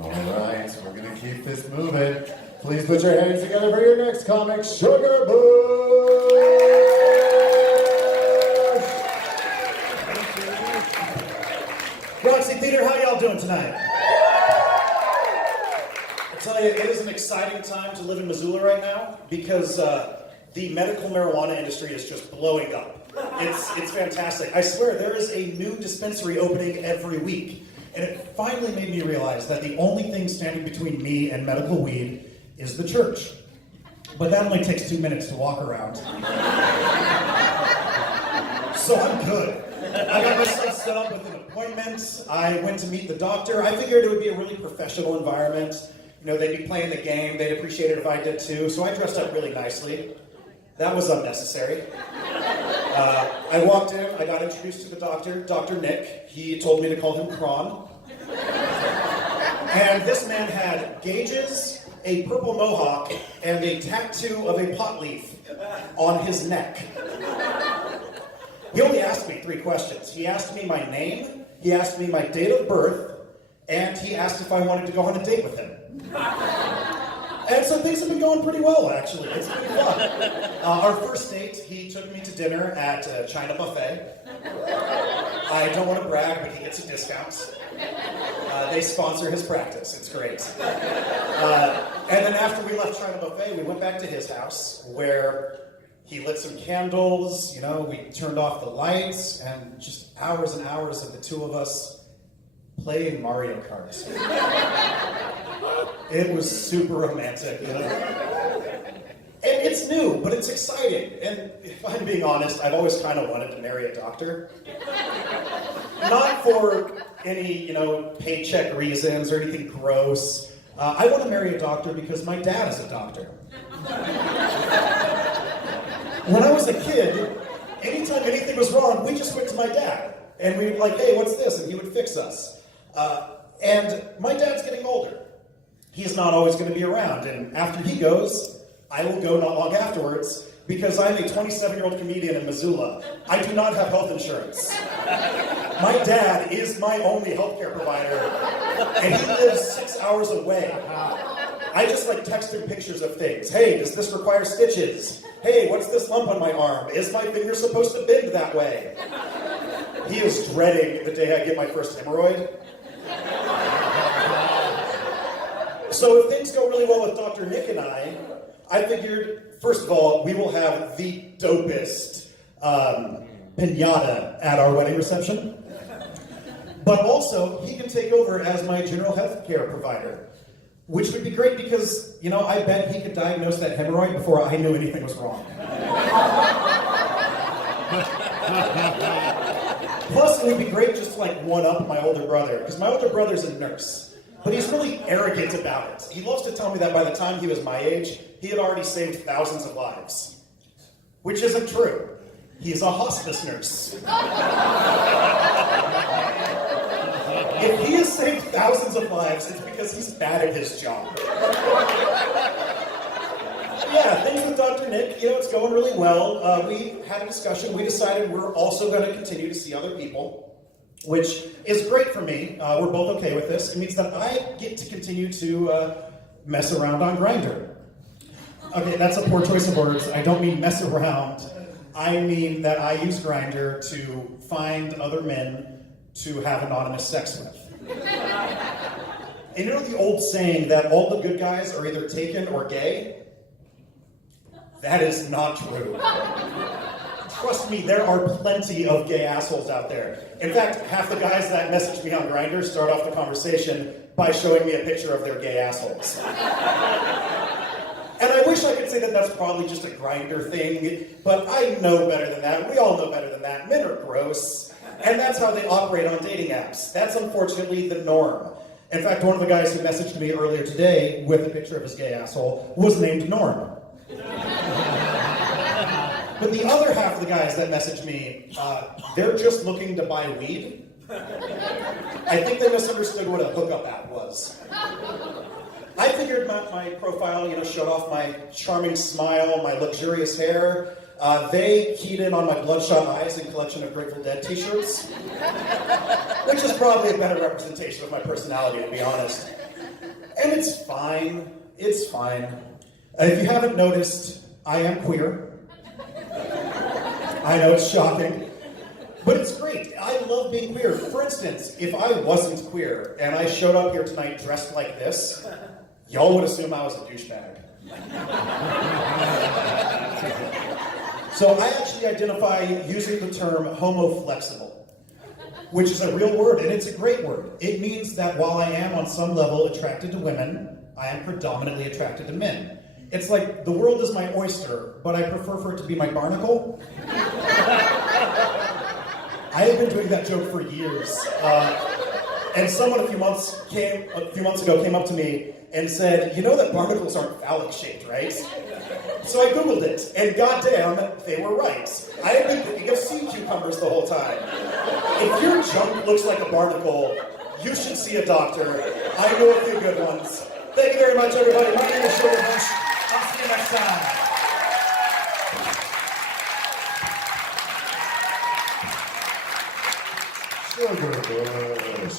All right, we're going to keep this moving. Please put your hands together for your next comic, Sugar Bush! Roxy Theater, how y'all doing tonight? I tell you, it is an exciting time to live in Missoula right now because the medical marijuana industry is just blowing up. It's fantastic. I swear, there is a new dispensary opening every week. And it finally made me realize that the only thing standing between me and medical weed is the church. But that only takes 2 minutes to walk around. So I'm good. I got myself set up with an appointment. I went to meet the doctor. I figured it would be a really professional environment. You know, they'd be playing the game. They'd appreciate it if I did too. So I dressed up really nicely. That was unnecessary. I walked in, I got introduced to the doctor, Dr. Nick. He told me to call him Kron. And this man had gauges, a purple mohawk, and a tattoo of a pot leaf on his neck. He only asked me 3 questions. He asked me my name, he asked me my date of birth, and he asked if I wanted to go on a date with him. And so things have been going pretty well, actually. It's been fun. Our first date, he took me to dinner at China Buffet. I don't want to brag, but he gets a discount. They sponsor his practice. It's great. And then after we left China Buffet, we went back to his house, where he lit some candles, you know, we turned off the lights, and just hours and hours of the two of us playing Mario Kart. It was super romantic, you know? And it's new, but it's exciting. And if I'm being honest, I've always kind of wanted to marry a doctor. Not for any, you know, paycheck reasons or anything gross. I want to marry a doctor because my dad is a doctor. When I was a kid, anytime anything was wrong, we just went to my dad. And we'd be like, hey, what's this? And he would fix us. And my dad's getting older. He's not always going to be around. And after he goes, I will go not long afterwards because I'm a 27-year-old comedian in Missoula. I do not have health insurance. My dad is my only healthcare provider, and he lives 6 hours away. I just text him pictures of things. Hey, does this require stitches? Hey, what's this lump on my arm? Is my finger supposed to bend that way? He is dreading the day I get my first hemorrhoid. So if things go really well with Dr. Nick and I figured, first of all, we will have the dopest piñata at our wedding reception. But also, he can take over as my general health care provider, which would be great because, you know, I bet he could diagnose that hemorrhoid before I knew anything was wrong. Plus, it would be great just to one-up my older brother, because my older brother's a nurse. But he's really arrogant about it. He loves to tell me that by the time he was my age, he had already saved thousands of lives. Which isn't true. He's a hospice nurse. If he has saved thousands of lives, it's because he's bad at his job. Yeah, things with Dr. Nick, you know, it's going really well. We had a discussion. We decided we're also going to continue to see other people, which is great for me. We're both okay with this. It means that I get to continue to mess around on Grindr. Okay, that's a poor choice of words. I don't mean mess around. I mean that I use Grindr to find other men to have anonymous sex with. And you know the old saying that all the good guys are either taken or gay? That is not true. Trust me, there are plenty of gay assholes out there. In fact, half the guys that message me on Grindr start off the conversation by showing me a picture of their gay assholes. And I wish I could say that that's probably just a Grindr thing, but I know better than that. We all know better than that. Men are gross, and that's how they operate on dating apps. That's unfortunately the norm. In fact, one of the guys who messaged me earlier today with a picture of his gay asshole was named Norm. But the other half of the guys that messaged me, they're just looking to buy weed. I think they misunderstood what a hookup app was. I figured my profile, you know, showed off my charming smile, my luxurious hair. They keyed in on my bloodshot eyes and collection of Grateful Dead t-shirts, which is probably a better representation of my personality, to be honest. And it's fine. It's fine. If you haven't noticed, I am queer. I know it's shocking, but it's great. I love being queer. For instance, if I wasn't queer and I showed up here tonight dressed like this, y'all would assume I was a douchebag. So I actually identify using the term homoflexible, which is a real word, and it's a great word. It means that while I am on some level attracted to women, I am predominantly attracted to men. It's like the world is my oyster, but I prefer for it to be my barnacle. I have been doing that joke for years. And someone a few months ago came up to me and said, "You know that barnacles aren't phallic shaped, right?" So I Googled it, and goddamn, they were right. I have been thinking of sea cucumbers the whole time. If your junk looks like a barnacle, you should see a doctor. I know a few good ones. Thank you very much, everybody. My name is Sugar Bush. I'll see you next time. Sugar Bush.